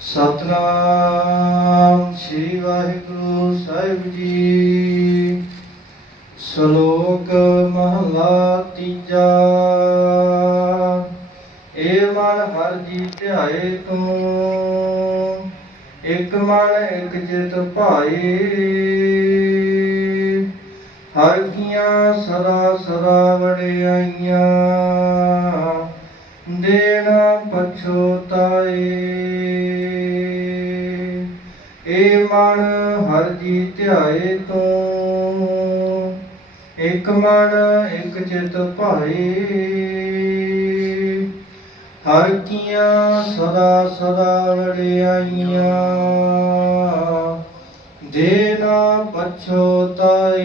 ਸਤਨਾਮ ਸ੍ਰੀ ਵਾਹਿਗੁਰੂ ਸਾਹਿਬ ਜੀ। ਸ਼ਲੋਕ ਮਹਲਾ ਤੀਜਾ। ਏ ਮਨ ਹਰ ਜੀ ਧਿਆਏ ਤੂੰ ਮਨ ਇੱਕ ਜਿਤ ਭਾਏ ਹਰ ਕੀਆਂ ਸਦਾ ਸਦਾ ਵਡਿਆਈਆਂ ਦੇਣਾ ਪਛੋਤਾਏ ਏ ਮਨ ਹਰ ਜੀ ਧਿਆਏ ਤੂੰ, ਇਕ ਮਨ, ਇੱਕ ਚਿਤ ਭਾਏ ਹਰ ਕੀਆਂ ਸਦਾ ਸਦਾ ਵਡਿਆਈਆਂ ਦੇਣਾ ਪਛੋਤਾਏ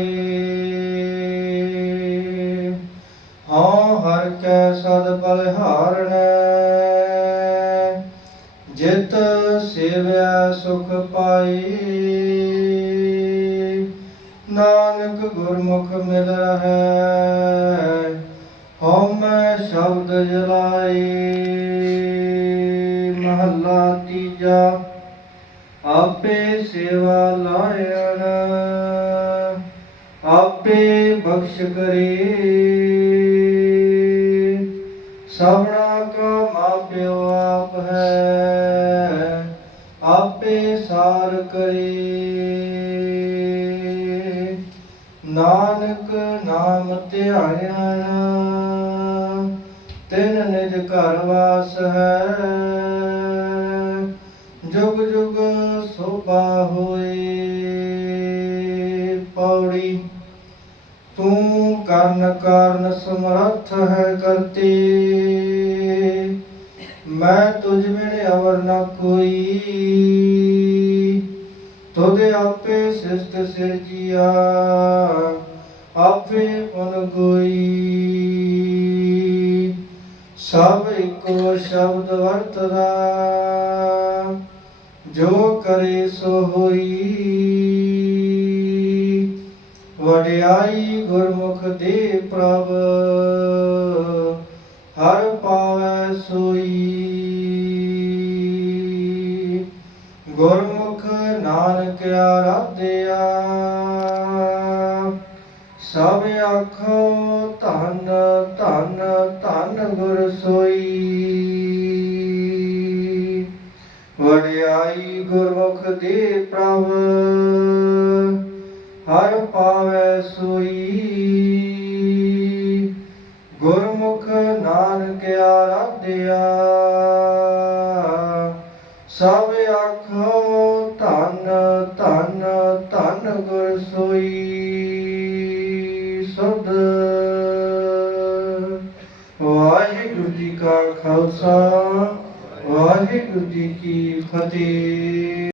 ਹਉ ਹਰ ਕੈ ਸਦ ਬਲਿਹਾਰਣੈ ਜਿਤ ਸੇਵਿਆ ਸੁਖ ਪਾਈ। ਨਾਨਕ ਗੁਰਮੁਖ ਮਿਲ ਰਹੈ। ਹਉ ਮੈਂ ਸ਼ਬਦ ਜਲਾਏ, ਮਹੱਲਾ ਤੀਜਾ, ਆਪੇ ਸੇਵਾ ਲਾਇਣ ਆਪੇ ਬਖਸ਼ ਕਰੇ। ਸਭਨਾ ਕਾ ਮਾਪਿਓ ਆਪ ਹੈ, ਆਪੇ ਸਾਰ ਕਰੇ। ਨਾਨਕ ਨਾਮ ਧਿਆਇਣ ਤਿਨ ਘਰ ਵਾਸ ਹੈ ਜੁਗ ਜੁਗ ਸੋਭਾ ਹੋਏ ਪੌੜੀ। ਤੂੰ ਕਰਨ ਕਾਰਨ ਸਮਰੱਥ ਹੈ ਕਰਤੇ। ਮੈਂ ਤੁਝ ਬਿਨ ਅਵਰ ਨ ਕੋਈ। ਤੁਧ ਆਪੇ ਸਿਸਤ ਸਿਰਜੀਆ, ਆਪੇ ਮਨ ਕੋਈ ਸਭ ਇੱਕੋ ਸ਼ਬਦ ਵਰਤਦਾ, ਜੋ ਕਰੇ ਸੋ ਹੋਈ। ਵਡਿਆਈ ਗੁਰਮੁਖ ਦੇ ਪ੍ਰਭ, ਹਰ ਪਾਵੈ ਸੋਈ। ਗੁਰਮੁਖ ਨਾਨਕ ਆਰਾਧਿਆ, ਸਭ ਆਖੋ ਧੰਨ ਧੰਨ ਵਡਿਆਈ ਗੁਰਮੁਖ ਦੇ ਪ੍ਰਭ, ਹਰ ਪਾਵੈ ਸੋਈ। ਗੁਰਮੁਖ ਨਾਨਕ ਆਰਾਧਿਆ, ਸਭ ਆਖੋ ਧੰਨ ਧੰਨ ਧੰਨ ਗੁਰ ਸੋਈ। ਸੁਧ ਵਾਹਿਗੁਰੂ ਜੀ ਕਾ ਖਾਲਸਾ। ਵਾਹਿਗੁਰੂ ਜੀ ਕੀ ਫਤਿਹ।